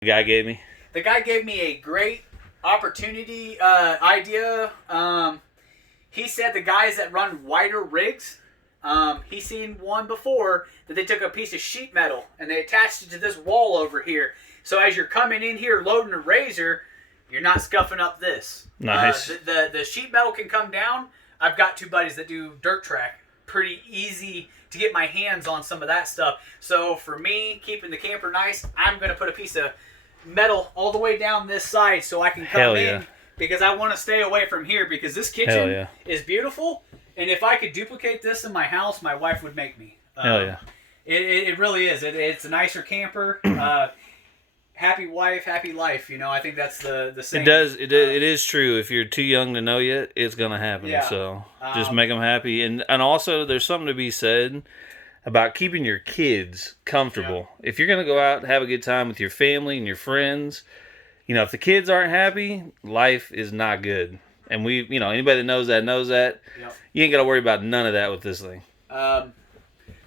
The guy gave me. The guy gave me a great opportunity idea. He said the guys that run wider rigs, he's seen one before that they took a piece of sheet metal and they attached it to this wall over here. So as you're coming in here loading a razor, you're not scuffing up this. Nice. The sheet metal can come down. I've got two buddies that do dirt track. Pretty easy to get my hands on some of that stuff. So for me, keeping the camper nice, I'm going to put a piece of metal all the way down this side so I can come in because I want to stay away from here because this kitchen is beautiful. And if I could duplicate this in my house, my wife would make me. Hell yeah. It really is. It's a nicer camper. Happy wife, happy life. You know, I think that's the same. It is true. If you're too young to know yet, it's gonna happen. Yeah. So just make them happy, and also there's something to be said about keeping your kids comfortable. If you're gonna go out and have a good time with your family and your friends, you know, if the kids aren't happy, life is not good. And anybody that knows that. Yep. You ain't gotta worry about none of that with this thing.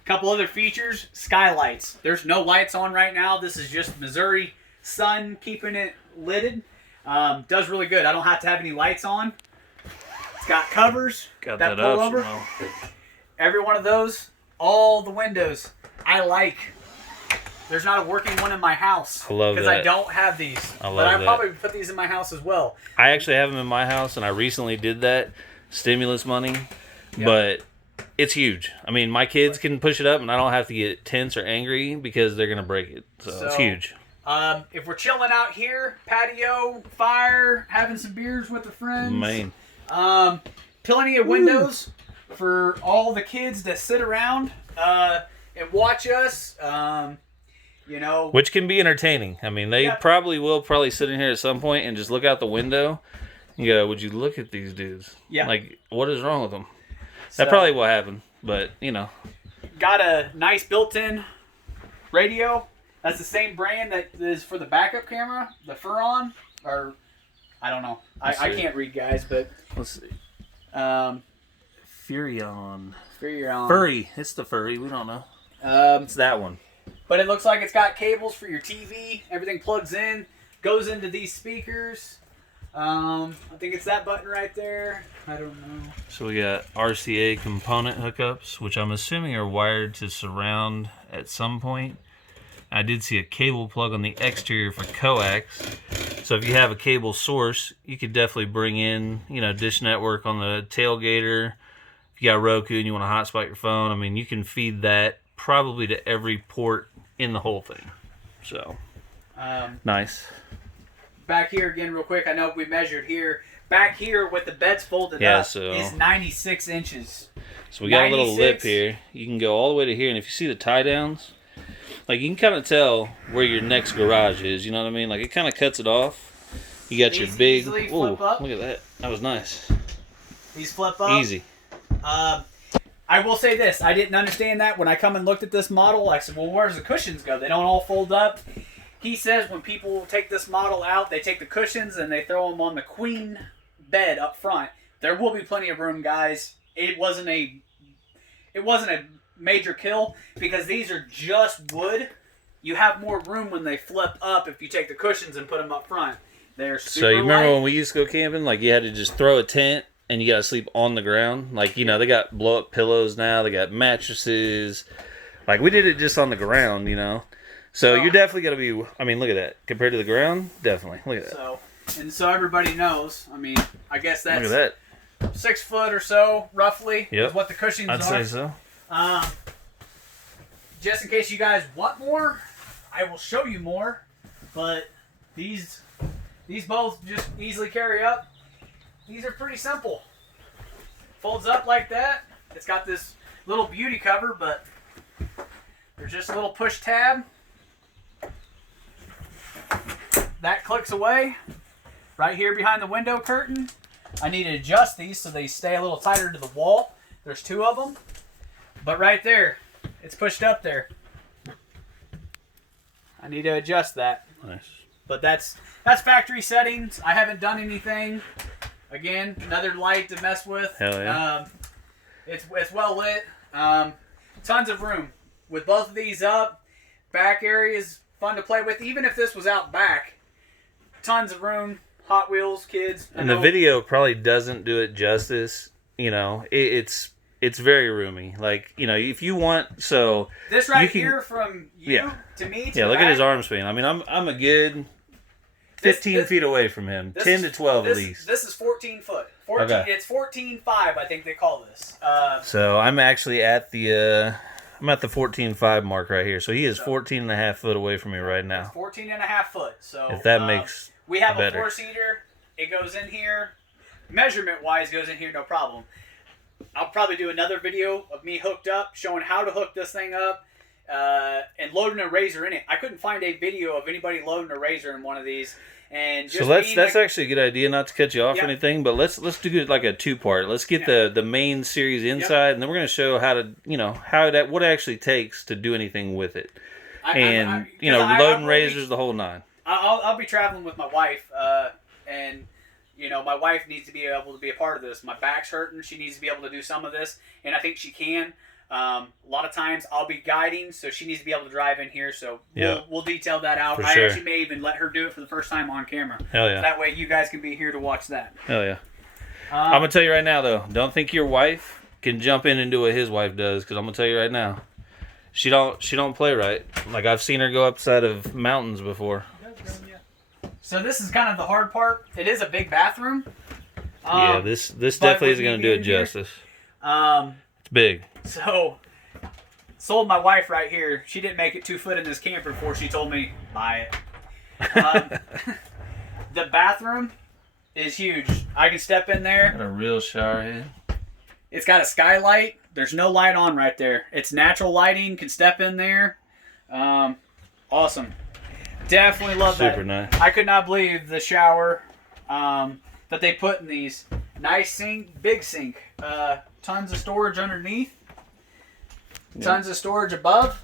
Couple other features: skylights. There's no lights on right now. This is just Missouri sun keeping it lidded. Does really good. I don't have to have any lights on. It's got covers that pull over. Every one of those, all the windows, I like. There's not a working one in my house. I love that. Because I don't have these. But I probably put these in my house as well. I actually have them in my house, and I recently did that. Stimulus money. Yep. But it's huge. I mean, my kids can push it up, and I don't have to get tense or angry because they're going to break it. So it's huge. If we're chilling out here, patio, fire, having some beers with the friends. Man. Plenty of windows for all the kids to sit around and watch us. Which can be entertaining. I mean, they probably sit in here at some point and just look out the window and go, would you look at these dudes? Yeah. Like, what is wrong with them? That probably will happen, but, Got a nice built-in radio. That's the same brand that is for the backup camera, the Furon, or I don't know. I can't read, guys, but... Let's see. Furion. Furry. It's the Furry. We don't know. It's that one. But it looks like it's got cables for your TV. Everything plugs in, goes into these speakers. I think it's that button right there. I don't know. So we got RCA component hookups, which I'm assuming are wired to surround at some point. I did see a cable plug on the exterior for coax. So if you have a cable source, you could definitely bring in, Dish Network on the tailgater. If you got Roku and you want to hotspot your phone, I mean, you can feed that probably to every port in the whole thing. So, nice. Back here again real quick, I know we measured here. Back here with the beds folded up is 96 inches. So we got a little lip here. You can go all the way to here, and if you see the tie downs, like you can kind of tell where your next garage is, you know what I mean? Like it kind of cuts it off. You got your big, look at that. That was nice. These flip up. Easy. I will say this, I didn't understand that when I come and looked at this model. I said, well, where does the cushions go? They don't all fold up. He says when people take this model out, they take the cushions and they throw them on the queen bed up front. There will be plenty of room, guys. It wasn't a major kill because these are just wood. You have more room when they flip up if you take the cushions and put them up front. They're super So you remember light. when we used to go camping, like you had to just throw a tent and you got to sleep on the ground? Like, they got blow-up pillows now. They got mattresses. Like, we did it just on the ground, So you're definitely going to be, I mean, look at that. Compared to the ground, definitely. Look at that. So everybody knows, I mean, I guess that's look at that. 6 foot or so, roughly, is what the cushions are. I'd say so. Just in case you guys want more, I will show you more. But these both just easily carry up. These are pretty simple. Folds up like that. It's got this little beauty cover, but there's just a little push tab. That clicks away. Right here behind the window curtain. I need to adjust these so they stay a little tighter to the wall. There's 2 of them. But right there, it's pushed up there. I need to adjust that. Nice. But that's factory settings. I haven't done anything. Again, another light to mess with. Hell yeah. It's well lit. Tons of room. With both of these up, back area is fun to play with. Even if this was out back, tons of room, Hot Wheels, kids. And the video probably doesn't do it justice. You know, it's very roomy. Like, you know, if you want, so this right here from you to me to look at his arm span. I mean, I'm a good 15 feet away from him, 10 to 12 at least. This is 14 foot. 14. Okay. It's 14.5, I think they call this. So I'm actually at the 14.5 mark right here. So he is 14.5 foot away from me right now. 14.5 foot. So if that makes we have better. A 4-seater. It goes in here. Measurement wise, goes in here, no problem. I'll probably do another video of me hooked up, showing how to hook this thing up, and loading a razor in it. I couldn't find a video of anybody loading a razor in one of these. And just so that's actually a good idea. Not to cut you off or anything, but let's do it like a 2-part. Let's get the main series inside, and then we're going to show how to what it actually takes to do anything with it, loading razors, the whole 9. I'll be traveling with my wife, and my wife needs to be able to be a part of this. My back's hurting; she needs to be able to do some of this, and I think she can. A lot of times I'll be guiding, so she needs to be able to drive in here. So we'll detail that out. I actually may even let her do it for the first time on camera. Hell yeah! That way you guys can be here to watch that. Hell yeah! I'm gonna tell you right now though, don't think your wife can jump in and do what his wife does, because I'm gonna tell you right now, she don't play right. Like, I've seen her go upside of mountains before. So this is kind of the hard part. It is a big bathroom. This definitely isn't gonna do it justice. It's big. So, sold my wife right here. She didn't make it 2 foot in this camper before she told me, buy it. The bathroom is huge. I can step in there. Got a real shower head. It's got a skylight. There's no light on right there. It's natural lighting. Can step in there. Awesome. Definitely love that. Super nice. I could not believe the shower that they put in these. Nice sink, big sink. Tons of storage underneath. Tons of storage above.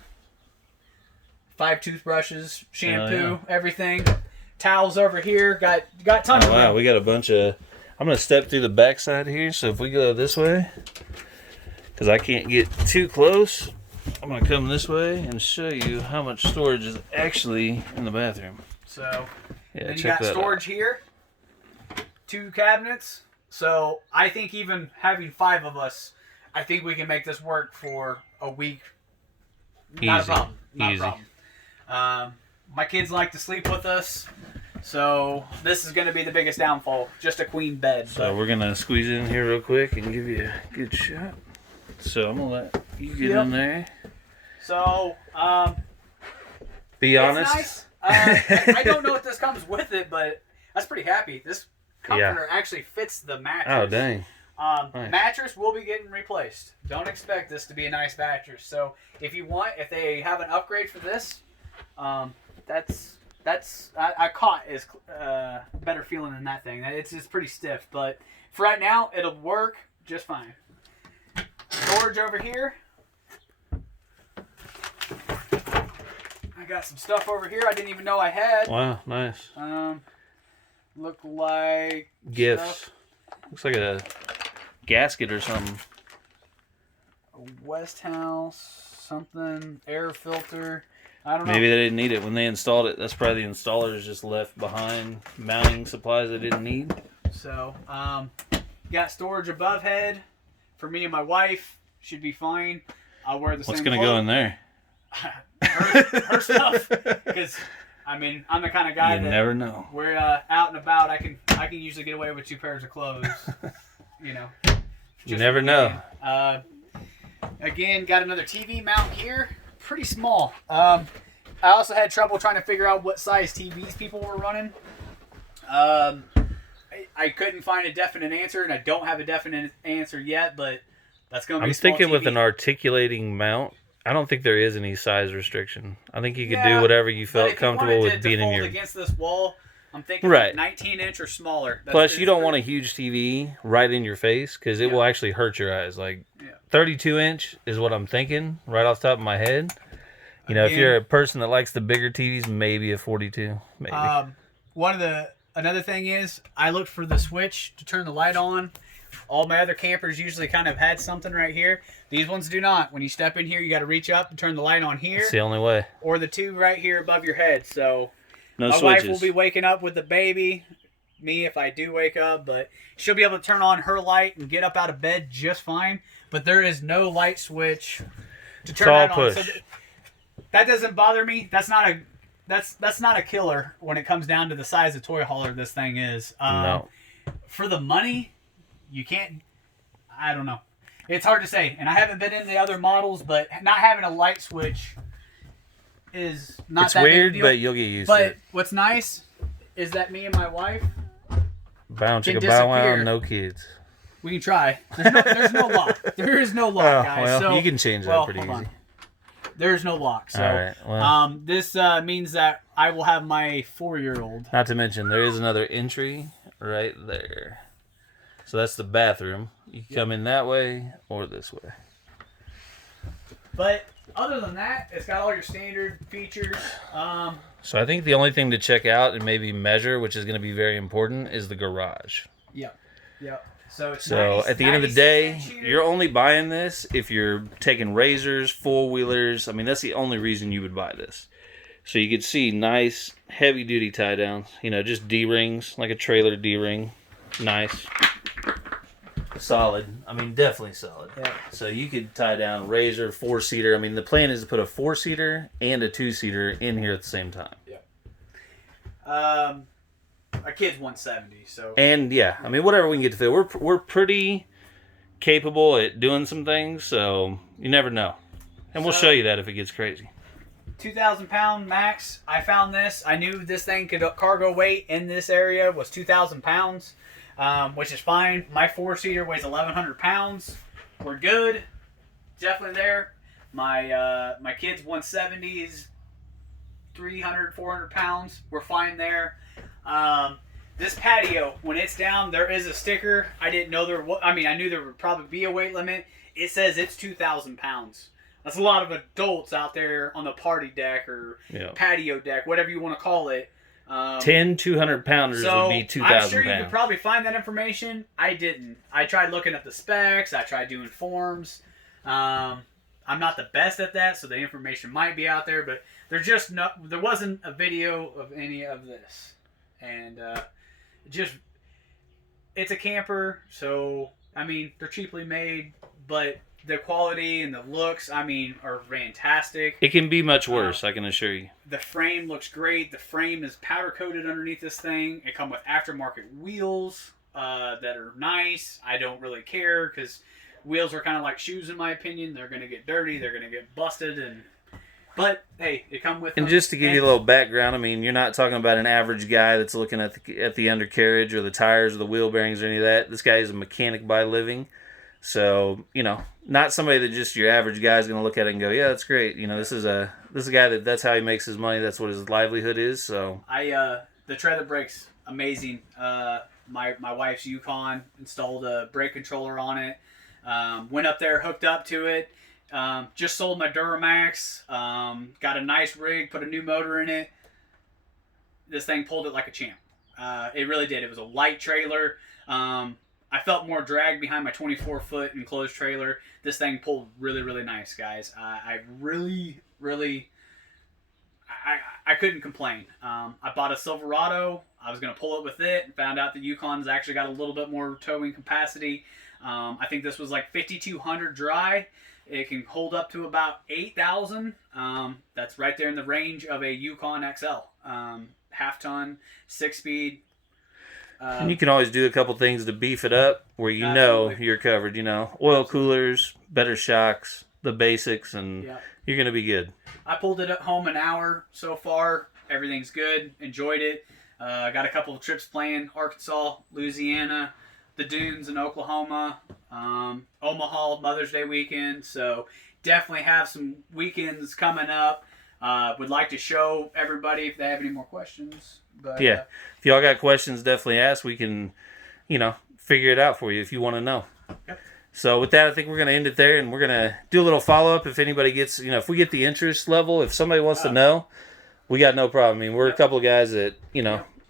5 toothbrushes, shampoo, everything. Towels over here. Got tons of wow, we got a bunch of... I'm going to step through the backside here, so if we go this way, because I can't get too close, I'm going to come this way and show you how much storage is actually in the bathroom. So, then you got storage here. 2 cabinets. So, I think even having 5 of us, I think we can make this work for a week. Not a problem. Not a problem. My kids like to sleep with us, so this is going to be the biggest downfall. Just a queen bed. So we're going to squeeze in here real quick and give you a good shot. So I'm going to let you get in there. So, be honest. Nice. I don't know if this comes with it, but I was pretty happy. This comforter actually fits the mattress. Oh, dang. Nice. Mattress will be getting replaced. Don't expect this to be a nice mattress. So if they have an upgrade for this, I caught is better feeling than that thing. It's pretty stiff, but for right now it'll work just fine. Storage over here. I got some stuff over here I didn't even know I had. Wow, nice. Look like gifts. Stuff. Looks like a gasket or something. A Westhouse, something, air filter. I don't know. Maybe they didn't need it when they installed it. That's probably the installers just left behind mounting supplies they didn't need. So, got storage above head for me and my wife. Should be fine. I'll wear the same What's going to go in there? her stuff. Because, I mean, I'm the kind of guy you that never know. We're out and about. I can usually get away with 2 pairs of clothes. You never know. Again, got another TV mount here. Pretty small. I also had trouble trying to figure out what size TVs people were running. I couldn't find a definite answer, and I don't have a definite answer yet, but that's going to be I'm thinking TV. With an articulating mount, I don't think there is any size restriction. I think you could do whatever you felt comfortable with being in your... against this wall, I'm thinking like 19-inch or smaller. Plus, you don't want a huge TV right in your face because it will actually hurt your eyes. Like 32-inch is what I'm thinking right off the top of my head. If you're a person that likes the bigger TVs, maybe a 42. Maybe. Another thing is, I looked for the switch to turn the light on. all my other campers usually kind of had something right here. These ones do not. When you step in here, you got to reach up and turn the light on here. It's the only way. Or the two right here above your head. So No my switches. wife will be waking up with the baby. Me if I do wake up, but she'll be able to turn on her light and get up out of bed just fine. But there is no light switch to turn that on. So that doesn't bother me. That's not a killer when it comes down to the size of toy hauler this thing is. No. For the money, you can't. I don't know. It's hard to say, and I haven't been in the other models, but not having a light switch is not it's that weird, big a deal. but you'll get used to But it. what's nice is that me and my wife, Bow can chicka bow wow, disappear. no kids. we can try. There's no lock. There is no lock, guys. Well, so, you can change that pretty hold easy. on. There's no lock. So, All right, well. this means that I will have my 4-year-old. Not to mention, there is another entry right there. So that's the bathroom. You can come in that way or this way. But other than that, it's got all your standard features. So I think the only thing to check out and maybe measure, which is going to be very important, is the garage. Yep. So it's So at the end of the day, 96 inch here. you're only buying this if you're taking razors, four-wheelers. I mean, that's the only reason you would buy this. So you could see nice, heavy-duty tie-downs. You know, just D-rings, like a trailer D-ring. Nice. Solid. I mean, definitely solid. Yeah. So you could tie down razor, 4-seater. I mean, the plan is to put a 4-seater and a 2-seater in here at the same time. Our kid's 170, so. And yeah, I mean, whatever we can get to fit. We're pretty capable at doing some things, so you never know. And we'll show you that if it gets crazy. 2,000 pound max. I found this. I knew this thing could cargo weight in this area was 2,000 pounds, which is fine. My 4-seater weighs 1,100 pounds. We're good. Definitely there. My kid's 170s, 300, 400 pounds. We're fine there. This patio, when it's down, there is a sticker. I didn't know there was. I mean, I knew there would probably be a weight limit. It says it's 2,000 pounds. That's a lot of adults out there on the party deck or patio deck, whatever you want to call it. 10 200-pounders would be 2,000 pounds. I'm sure you could probably find that information. I didn't. I tried looking up the specs. I tried doing forms. I'm not the best at that, so the information might be out there, but there wasn't a video of any of this. And it's a camper, so, I mean, they're cheaply made, but the quality and the looks, I mean, are fantastic. It can be much worse, I can assure you. The frame looks great. The frame is powder coated underneath this thing. It comes with aftermarket wheels that are nice. I don't really care because wheels are kind of like shoes in my opinion. They're going to get dirty. They're going to get busted. But, hey, it comes with And them. just to give you a little background, I mean, you're not talking about an average guy that's looking at the undercarriage or the tires or the wheel bearings or any of that. This guy is a mechanic by living. So, you know, not somebody that just your average guy is going to look at it and go, yeah, that's great. You know, this is a guy that's how he makes his money. That's what his livelihood is. So the tread brake's amazing. My wife's Yukon installed a brake controller on it. Went up there, hooked up to it. Just sold my Duramax. Got a nice rig, put a new motor in it. This thing pulled it like a champ. It really did. It was a light trailer. I felt more drag behind my 24-foot enclosed trailer. This thing pulled really, really nice, guys. I really, really, I couldn't complain. I bought a Silverado. I was going to pull it with it and found out the Yukon's actually got a little bit more towing capacity. I think this was like 5,200 dry. It can hold up to about 8,000. That's right there in the range of a Yukon XL. Half-ton, 6-speed. and you can always do a couple things to beef it up where you know you're covered. You know, oil coolers, better shocks, the basics, and you're going to be good. I pulled it at home an hour so far. Everything's good. Enjoyed it. Got a couple of trips planned. Arkansas, Louisiana, the dunes in Oklahoma, Omaha, Mother's Day weekend. So definitely have some weekends coming up. Would like to show everybody if they have any more questions. But, if y'all got questions, definitely ask. We can, figure it out for you if you want to know. Okay. So with that, I think we're going to end it there, and we're going to do a little follow-up if anybody gets, if we get the interest level, if somebody wants to know, we got no problem. I mean, we're a couple of guys that,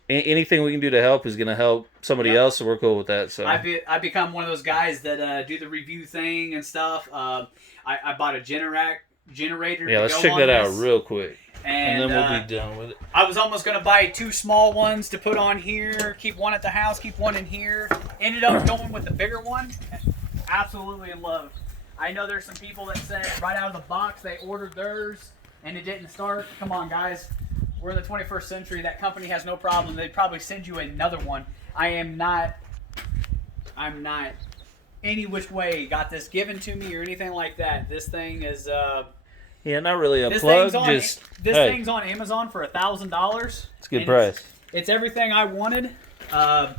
anything we can do to help is going to help somebody Yep. else, so we're cool with that. So I become one of those guys that do the review thing and stuff. I bought a generator. yeah, to let's go check on that out this. real quick, And, and then we'll be done with it. I was almost going to buy 2 small ones to put on here, keep one at the house, keep one in here. Ended up going with the bigger one. Absolutely in love. I know there's some people that said right out of the box they ordered theirs and it didn't start. Come on, guys. We're in the 21st century. That company has no problem. They'd probably send you another one. I'm not any which way got this given to me or anything like that. This thing is Yeah, not really a this plug. thing's on, Just this hey, thing's on Amazon for $1,000. it's a good price. It's everything I wanted, and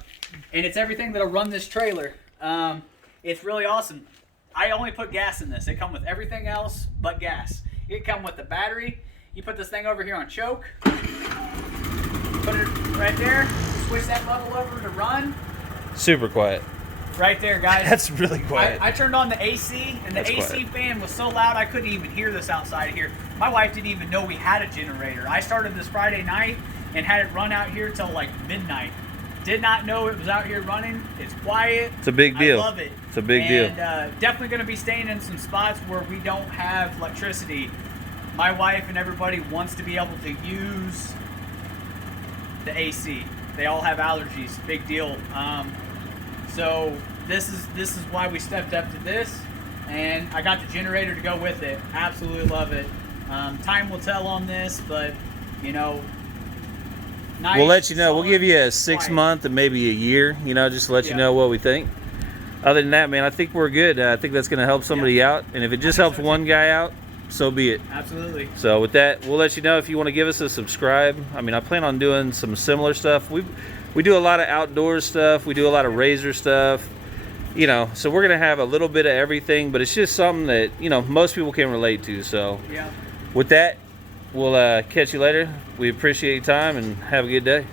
it's everything that'll run this trailer. It's really awesome. I only put gas in this. It comes with everything else but gas. It comes with the battery. You put this thing over here on choke. Put it right there. Switch that level over to run. Super quiet. Right there, guys. That's really quiet. I turned on the AC, and the That's AC quiet. fan was so loud I couldn't even hear this outside of here. My wife didn't even know we had a generator. I started this Friday night and had it run out here till like midnight. Did not know it was out here running. It's quiet. It's a big deal. I love it. It's a big deal. And definitely going to be staying in some spots where we don't have electricity. My wife and everybody wants to be able to use the AC. They all have allergies. Big deal. So this is why we stepped up to this, and I got the generator to go with it. Absolutely love it. Time will tell on this, but you know, nice, We'll let you know. We'll solid, give you a 6 quiet. month and maybe a year, just to let you Yeah. know what we think. Other than that, man, I think we're good. I think that's going to help somebody out. And if it just think helps so, too. one guy out, so be it. Absolutely. So with that, we'll let you know if you want to give us a subscribe. I mean, I plan on doing some similar stuff. We do a lot of outdoor stuff. We do a lot of razor stuff. So we're going to have a little bit of everything, but it's just something that, most people can relate to. So Yeah. with that, we'll catch you later. We appreciate your time and have a good day.